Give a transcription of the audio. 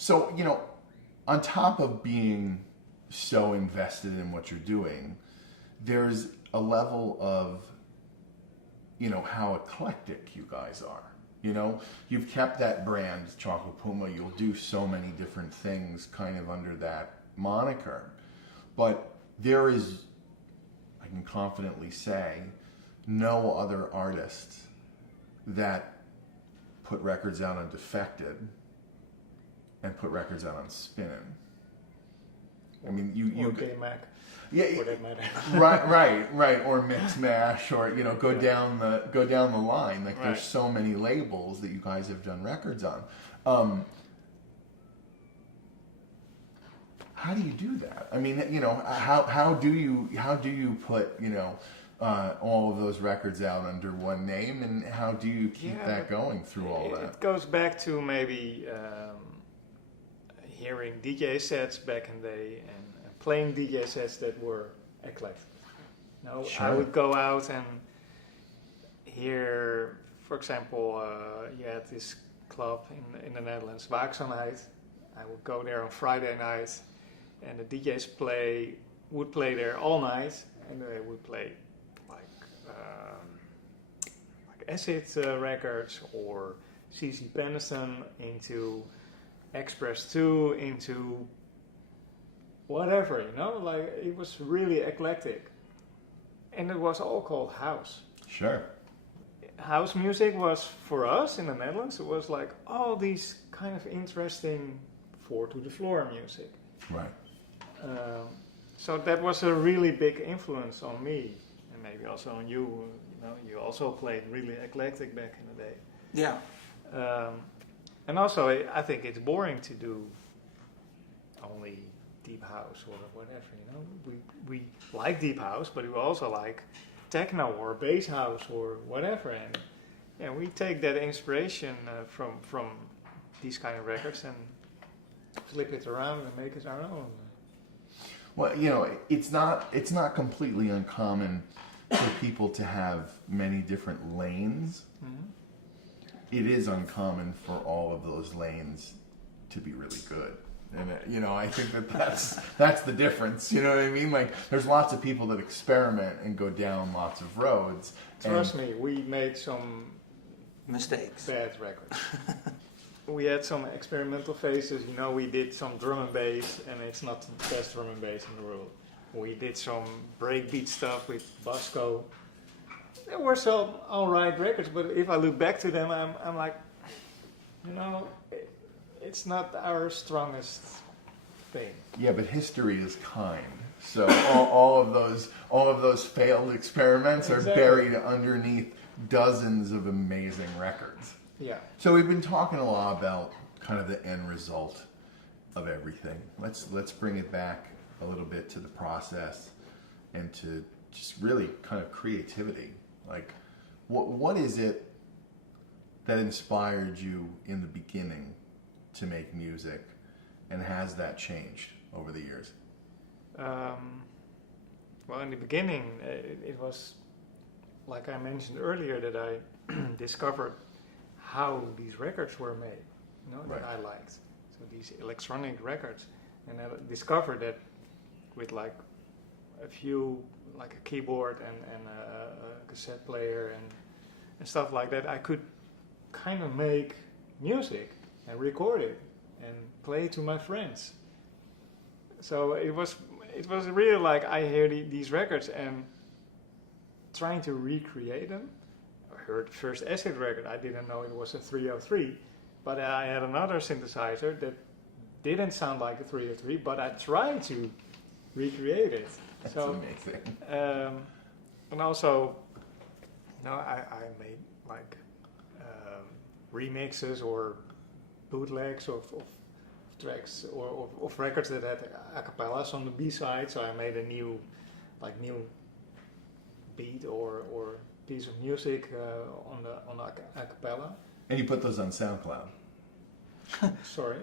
So, on top of being so invested in what you're doing, there's a level of, how eclectic you guys are. You've kept that brand, Chocolate Puma. You'll do so many different things kind of under that moniker. But there is, I can confidently say, no other artist that put records out on Defected and put records out on Spinnin'. I mean, you or K-Mac, yeah, for that matter. right, or Mix Mash, or go down the line. Like there's so many labels that you guys have done records on. How do you do that? I mean, how do you put all of those records out under one name, and how do you keep that going through all that? It goes back to maybe hearing DJ sets back in the day and playing DJ sets that were eclectic. Sure. I would go out and hear, for example, you had this club in the Netherlands, Waakzaamheid. I would go there on Friday night, and the DJs would play there all night, and they would play like acid records or C.C. Penniston into Express 2 into whatever, like it was really eclectic. And it was all called house. Sure. House music was, for us in the Netherlands, it was like all these kind of interesting 4-to-the-floor music. Right. So that was a really big influence on me, and maybe also on you. You also played really eclectic back in the day. Yeah. And also, I think it's boring to do only deep house or whatever. We like deep house, but we also like techno or bass house or whatever. And we take that inspiration from these kind of records and flip it around and make it our own. Well, it's not completely uncommon for people to have many different lanes. Mm-hmm. It is uncommon for all of those lanes to be really good. And, I think that's the difference. You know what I mean? Like, there's lots of people that experiment and go down lots of roads. Trust me, we made some mistakes, bad records. We had some experimental phases. We did some drum and bass, and it's not the best drum and bass in the world. We did some breakbeat stuff with Basco. There were some alright records, but if I look back to them, I'm like, it's not our strongest thing. Yeah, but history is kind. So all of those failed experiments are buried underneath dozens of amazing records. Yeah. So we've been talking a lot about kind of the end result of everything. Let's bring it back a little bit to the process and to just really kind of creativity. Like, what is it that inspired you in the beginning to make music, and has that changed over the years? Well, in the beginning, it was, like I mentioned earlier, that I discovered how these records were made, that I liked. So these electronic records. And I discovered that with like a few, like a keyboard and a cassette player and stuff like that, I could kind of make music and record it and play it to my friends. So it was really like I hear these records and trying to recreate them. I heard the first acid record, I didn't know it was a 303, but I had another synthesizer that didn't sound like a 303, but I tried to recreate it. That's so amazing. And also, I made like remixes or bootlegs of tracks or of records that had acapellas on the B-side. So I made a new beat or piece of music on the acapella. And you put those on SoundCloud. Sorry.